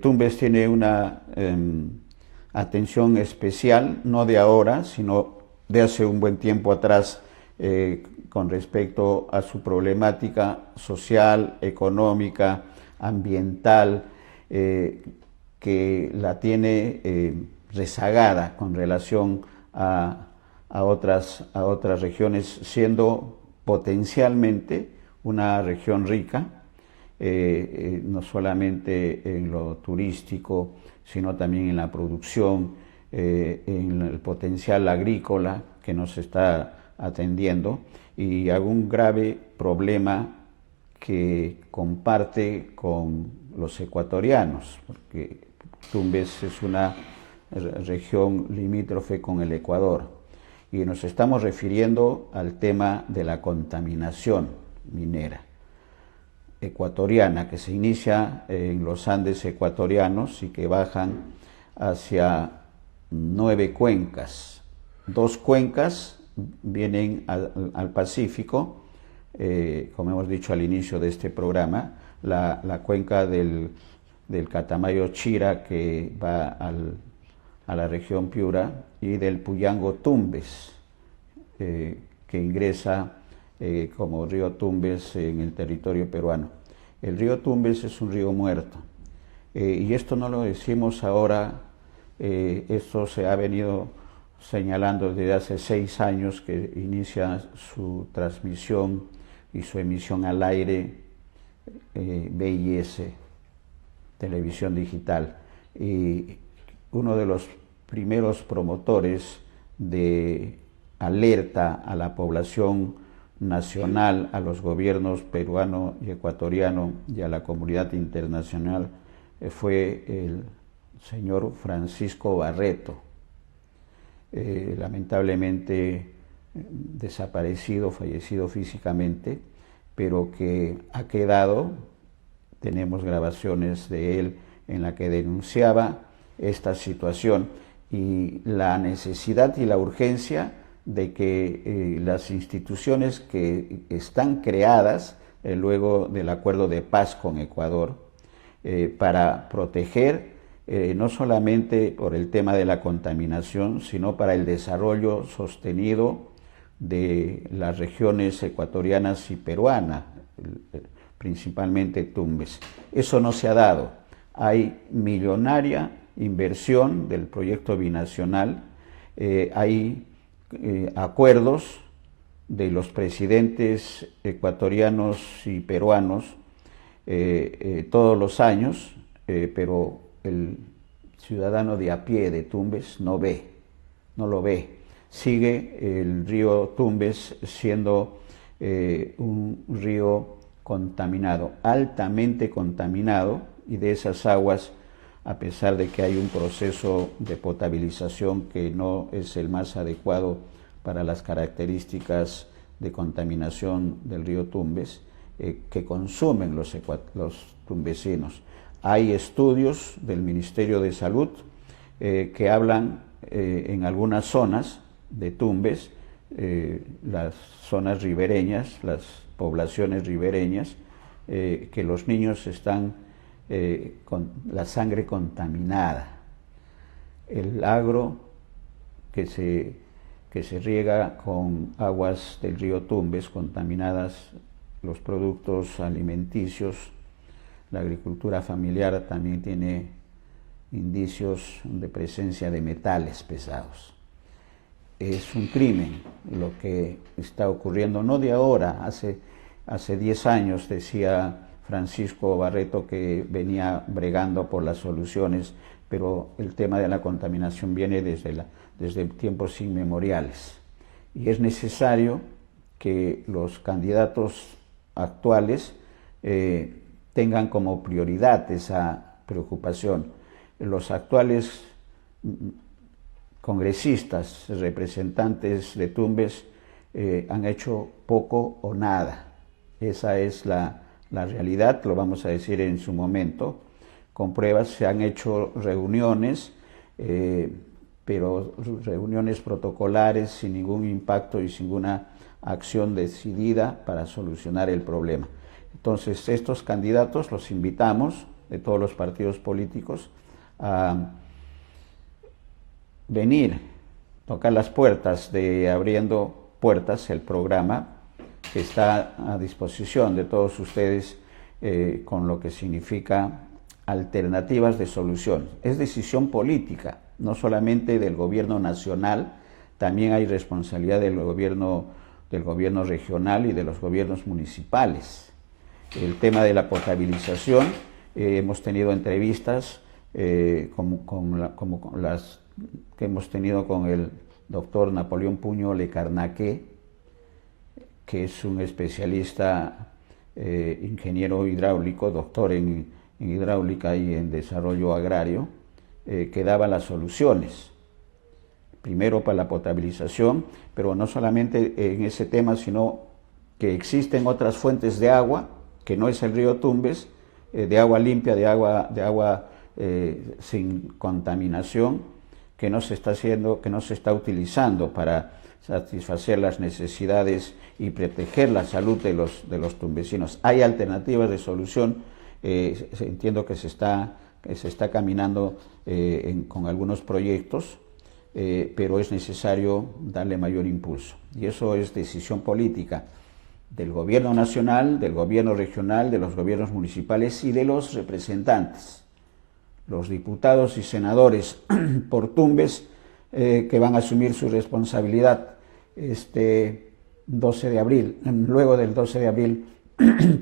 Tumbes tiene una atención especial, no de ahora, sino de hace un buen tiempo atrás, con respecto a su problemática social, económica, ambiental, que la tiene rezagada con relación a otras regiones, siendo potencialmente una región rica, no solamente en lo turístico, sino también en la producción, en el potencial agrícola que nos está atendiendo, y algún grave problema que comparte con los ecuatorianos, porque Tumbes es una región limítrofe con el Ecuador, y nos estamos refiriendo al tema de la contaminación minera ecuatoriana, que se inicia en los Andes ecuatorianos y que bajan hacia 9 cuencas. 2 cuencas vienen al Pacífico, como hemos dicho al inicio de este programa, la cuenca del Catamayo Chira, que va a la región Piura, y del Puyango Tumbes, que ingresa como río Tumbes en el territorio peruano. El río Tumbes es un río muerto, y esto no lo decimos ahora, esto se ha venido señalando desde hace 6 años que inicia su transmisión y su emisión al aire, BIS, Televisión Digital, y uno de los primeros promotores de alerta a la población nacional, a los gobiernos peruano y ecuatoriano y a la comunidad internacional, fue el señor Francisco Barreto, lamentablemente desaparecido, fallecido físicamente, pero que ha quedado, tenemos grabaciones de él en la que denunciaba esta situación y la necesidad y la urgencia de que las instituciones que están creadas luego del acuerdo de paz con Ecuador, para proteger no solamente por el tema de la contaminación, sino para el desarrollo sostenido de las regiones ecuatorianas y peruanas, principalmente Tumbes. Eso no se ha dado. Hay millonaria inversión del proyecto binacional, hay acuerdos de los presidentes ecuatorianos y peruanos todos los años, pero el ciudadano de a pie de Tumbes no lo ve. Sigue el río Tumbes siendo un río contaminado, altamente contaminado, y de esas aguas, a pesar de que hay un proceso de potabilización que no es el más adecuado para las características de contaminación del río Tumbes, que consumen los tumbesinos. Hay estudios del Ministerio de Salud que hablan en algunas zonas de Tumbes, las zonas ribereñas, las poblaciones ribereñas, que los niños están con la sangre contaminada. El agro que se riega con aguas del río Tumbes contaminadas, los productos alimenticios, la agricultura familiar también tiene indicios de presencia de metales pesados. Es un crimen lo que está ocurriendo, no de ahora, hace 10 años decía Francisco Barreto que venía bregando por las soluciones, pero el tema de la contaminación viene desde tiempos inmemoriales. Y es necesario que los candidatos actuales tengan como prioridad esa preocupación. Los actuales congresistas, representantes de Tumbes, han hecho poco o nada. Esa es la realidad, lo vamos a decir en su momento, con pruebas. Se han hecho reuniones, pero reuniones protocolares sin ningún impacto y sin una acción decidida para solucionar el problema. Entonces, estos candidatos los invitamos de todos los partidos políticos, a venir, tocar las puertas de Abriendo Puertas, el programa que está a disposición de todos ustedes con lo que significa alternativas de solución. Es decisión política, no solamente del gobierno nacional, también hay responsabilidad del gobierno regional y de los gobiernos municipales. El tema de la potabilización, hemos tenido entrevistas como las que hemos tenido con el doctor Napoleón Puño Lecarnaque, que es un especialista, ingeniero hidráulico, doctor en hidráulica y en desarrollo agrario, que daba las soluciones. Primero para la potabilización, pero no solamente en ese tema, sino que existen otras fuentes de agua, que no es el río Tumbes, de agua limpia, de agua sin contaminación, que no se está utilizando para satisfacer las necesidades y proteger la salud de los tumbesinos. Hay alternativas de solución, entiendo que se está caminando con algunos proyectos, pero es necesario darle mayor impulso. Y eso es decisión política del gobierno nacional, del gobierno regional, de los gobiernos municipales y de los representantes, los diputados y senadores por Tumbes, que van a asumir su responsabilidad este 12 de abril, luego del 12 de abril,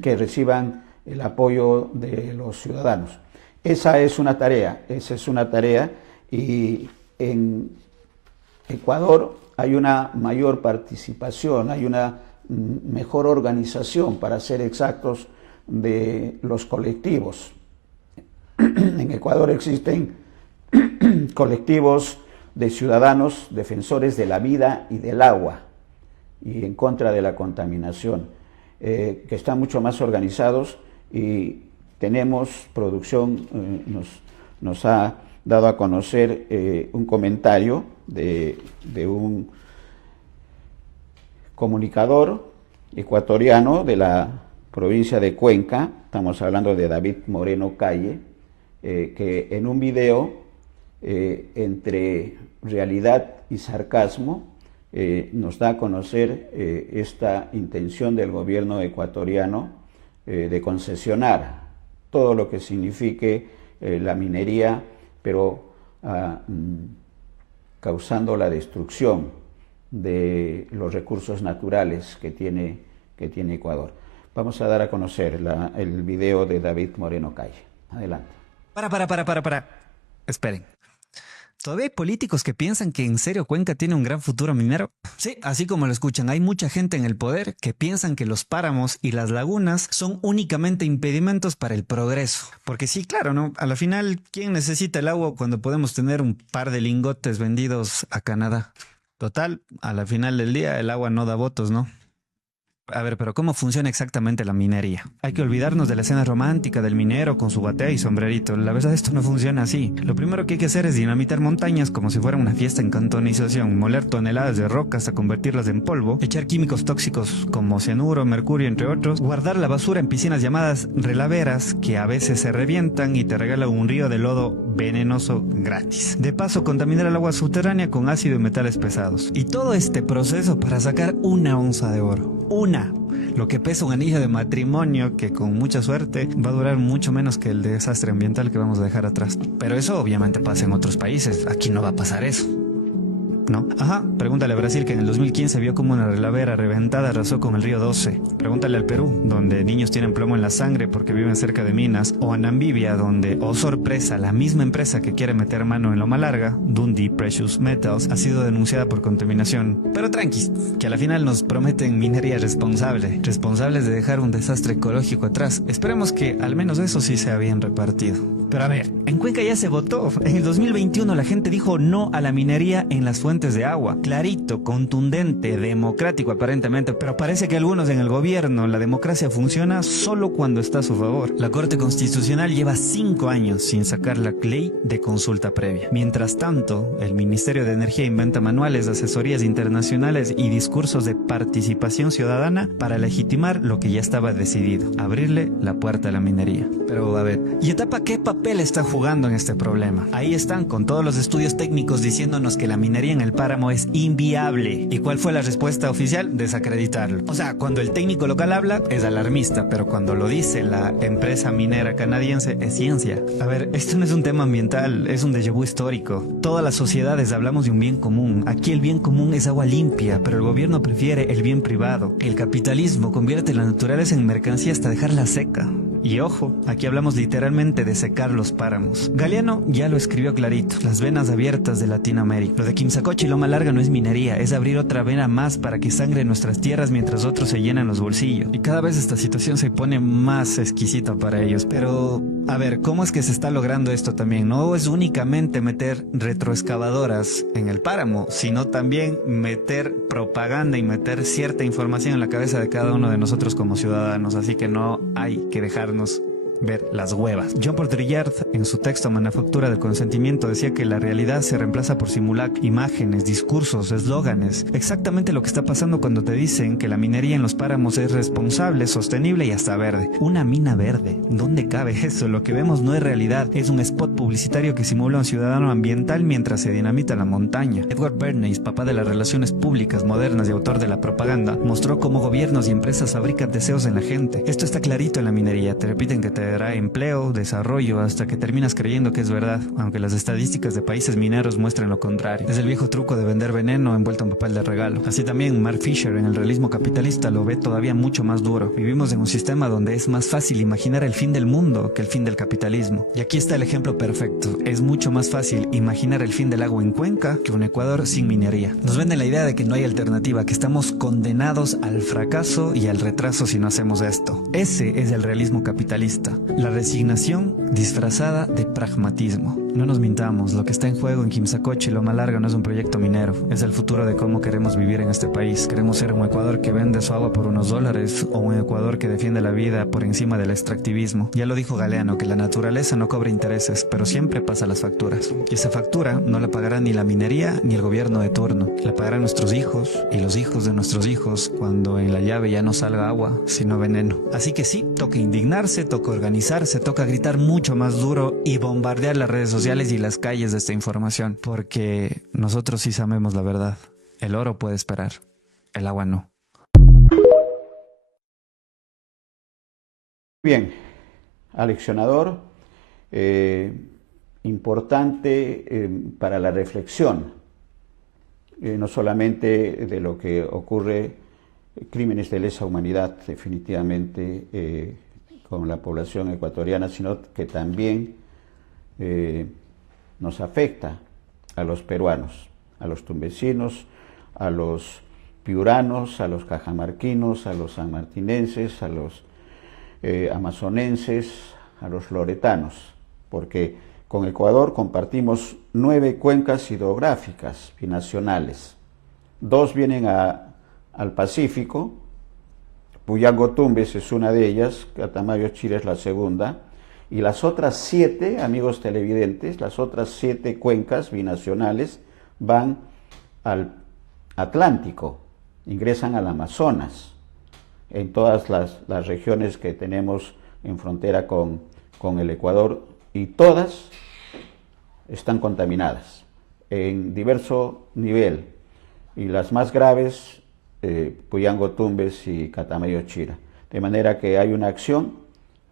que reciban el apoyo de los ciudadanos. Esa es una tarea, y en Ecuador hay una mayor participación, hay una mejor organización, para ser exactos, de los colectivos. En Ecuador existen colectivos de ciudadanos defensores de la vida y del agua y en contra de la contaminación, que están mucho más organizados, y tenemos producción, nos ha dado a conocer un comentario de un comunicador ecuatoriano de la provincia de Cuenca, estamos hablando de David Moreno Calle, que en un video entre realidad y sarcasmo nos da a conocer esta intención del gobierno ecuatoriano de concesionar todo lo que signifique la minería, pero causando la destrucción de los recursos naturales que tiene Ecuador. Vamos a dar a conocer el video de David Moreno Calle. Adelante. Para. Esperen. ¿Todavía hay políticos que piensan que en serio Cuenca tiene un gran futuro minero? Sí, así como lo escuchan, hay mucha gente en el poder que piensan que los páramos y las lagunas son únicamente impedimentos para el progreso. Porque sí, claro, ¿no? A la final, ¿quién necesita el agua cuando podemos tener un par de lingotes vendidos a Canadá? Total, a la final del día el agua no da votos, ¿no? A ver, pero ¿cómo funciona exactamente la minería? Hay que olvidarnos de la escena romántica del minero con su batea y sombrerito. La verdad, esto no funciona así. Lo primero que hay que hacer es dinamitar montañas como si fuera una fiesta en cantonización, moler toneladas de roca hasta convertirlas en polvo, echar químicos tóxicos como cianuro, mercurio, entre otros, guardar la basura en piscinas llamadas relaveras, que a veces se revientan y te regalan un río de lodo venenoso gratis. De paso, contaminar el agua subterránea con ácido y metales pesados. Y todo este proceso para sacar 1 onza de oro. Lo que pesa un anillo de matrimonio que con mucha suerte va a durar mucho menos que el desastre ambiental que vamos a dejar atrás. Pero eso obviamente pasa en otros países. Aquí no va a pasar eso, ¿no? Ajá, pregúntale a Brasil, que en el 2015 vio como una relavera reventada arrasó con el río 12. Pregúntale al Perú, donde niños tienen plomo en la sangre porque viven cerca de minas. O a Namibia, donde, oh sorpresa, la misma empresa que quiere meter mano en Loma Larga, Dundee Precious Metals, ha sido denunciada por contaminación. Pero tranquis, que a la final nos prometen minería responsable, responsables de dejar un desastre ecológico atrás. Esperemos que al menos eso sí sea bien repartido. Pero a ver, en Cuenca ya se votó. En el 2021 la gente dijo no a la minería en las fuentes de agua. Clarito, contundente, democrático aparentemente, pero parece que algunos en el gobierno, la democracia funciona solo cuando está a su favor. La Corte Constitucional lleva 5 años sin sacar la ley de consulta previa. Mientras tanto, el Ministerio de Energía inventa manuales, asesorías internacionales y discursos de participación ciudadana para legitimar lo que ya estaba decidido, abrirle la puerta a la minería. Pero a ver, ¿y Etapa qué papel está jugando en este problema? Ahí están con todos los estudios técnicos diciéndonos que la minería en el páramo es inviable. ¿Y cuál fue la respuesta oficial? Desacreditarlo. O sea, cuando el técnico local habla es alarmista, pero cuando lo dice la empresa minera canadiense es ciencia. A ver, esto no es un tema ambiental, es un déjà vu histórico. Todas las sociedades hablamos de un bien común. Aquí el bien común es agua limpia, pero el gobierno prefiere el bien privado. El capitalismo convierte la naturaleza en mercancía hasta dejarla seca. Y ojo, aquí hablamos literalmente de secar los páramos. Galeano ya lo escribió clarito, las venas abiertas de Latinoamérica. Lo de Quimsacocha y Loma Larga no es minería, es abrir otra vena más para que sangre nuestras tierras mientras otros se llenan los bolsillos. Y cada vez esta situación se pone más exquisita para ellos. Pero, a ver, ¿cómo es que se está logrando esto también? No es únicamente meter retroexcavadoras en el páramo, sino también meter propaganda y meter cierta información en la cabeza de cada uno de nosotros como ciudadanos. Así que no hay que dejarnos ver las huevas. Jean Paul Trillard, en su texto Manufactura del Consentimiento, decía que la realidad se reemplaza por simulacros, imágenes, discursos, eslóganes. Exactamente lo que está pasando cuando te dicen que la minería en los páramos es responsable, sostenible y hasta verde. Una mina verde. ¿Dónde cabe eso? Lo que vemos no es realidad. Es un spot publicitario que simula a un ciudadano ambiental mientras se dinamita la montaña. Edward Bernays, papá de las relaciones públicas modernas y autor de la propaganda, mostró cómo gobiernos y empresas fabrican deseos en la gente. Esto está clarito en la minería. Te repiten que te dará empleo, desarrollo, hasta que terminas creyendo que es verdad, aunque las estadísticas de países mineros muestran lo contrario. Es el viejo truco de vender veneno envuelto en papel de regalo. Así también Mark Fisher en el realismo capitalista lo ve todavía mucho más duro. Vivimos en un sistema donde es más fácil imaginar el fin del mundo que el fin del capitalismo. Y aquí está el ejemplo perfecto. Es mucho más fácil imaginar el fin del agua en Cuenca que un Ecuador sin minería. Nos venden la idea de que no hay alternativa, que estamos condenados al fracaso y al retraso si no hacemos esto. Ese es el realismo capitalista. La resignación disfrazada de pragmatismo. No nos mintamos, lo que está en juego en Quimsacocha y Loma Larga no es un proyecto minero, es el futuro de cómo queremos vivir en este país. Queremos ser un Ecuador que vende su agua por unos dólares o un Ecuador que defiende la vida por encima del extractivismo. Ya lo dijo Galeano, que la naturaleza no cobra intereses, pero siempre pasa las facturas. Y esa factura no la pagará ni la minería ni el gobierno de turno. La pagarán nuestros hijos y los hijos de nuestros hijos cuando en la llave ya no salga agua, sino veneno. Así que sí, toca indignarse, toca organizarse, toca gritar mucho más duro y bombardear las redes sociales y las calles de esta información, porque nosotros sí sabemos la verdad. El oro puede esperar, el agua no. Bien, aleccionador, importante para la reflexión, no solamente de lo que ocurre, crímenes de lesa humanidad definitivamente con la población ecuatoriana, sino que también nos afecta a los peruanos, a los tumbesinos, a los piuranos, a los cajamarquinos, a los sanmartinenses, a los amazonenses, a los loretanos, porque con Ecuador compartimos 9 cuencas hidrográficas binacionales. 2 vienen al Pacífico, Puyango-Tumbes es una de ellas, Catamayo-Chira es la segunda, y las otras 7, amigos televidentes, las otras 7 cuencas binacionales van al Atlántico, ingresan al Amazonas, en todas las regiones que tenemos en frontera con el Ecuador, y todas están contaminadas en diverso nivel, y las más graves, Puyango-Tumbes y Catamayo-Chira. De manera que hay una acción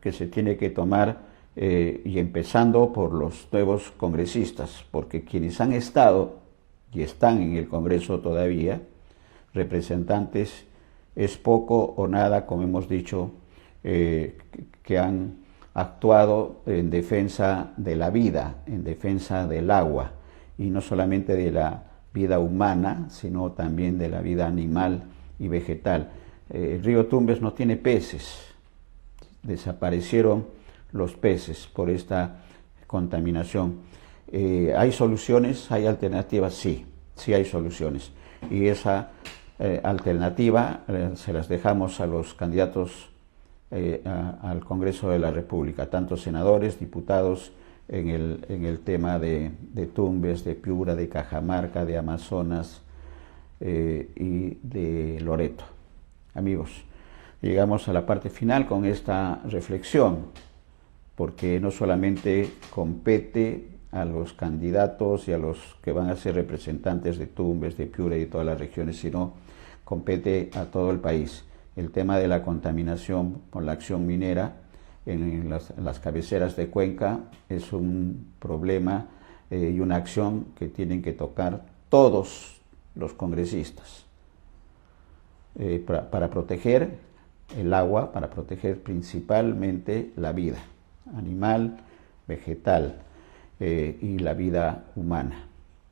que se tiene que tomar y empezando por los nuevos congresistas, porque quienes han estado y están en el Congreso todavía, representantes, es poco o nada, como hemos dicho, que han actuado en defensa de la vida, en defensa del agua, y no solamente de la vida humana, sino también de la vida animal y vegetal. El río Tumbes no tiene peces, desaparecieron los peces por esta contaminación. ¿Hay soluciones? ¿Hay alternativas? Sí, sí hay soluciones. Y esa alternativa se las dejamos a los candidatos al Congreso de la República, tanto senadores, diputados, en el tema de Tumbes, de Piura, de Cajamarca, de Amazonas y de Loreto. Amigos, llegamos a la parte final con esta reflexión, porque no solamente compete a los candidatos y a los que van a ser representantes de Tumbes, de Piura y de todas las regiones, sino compete a todo el país. El tema de la contaminación por la acción minera en las cabeceras de Cuenca es un problema y una acción que tienen que tocar todos los congresistas para proteger el agua, para proteger principalmente la vida animal, vegetal y la vida humana.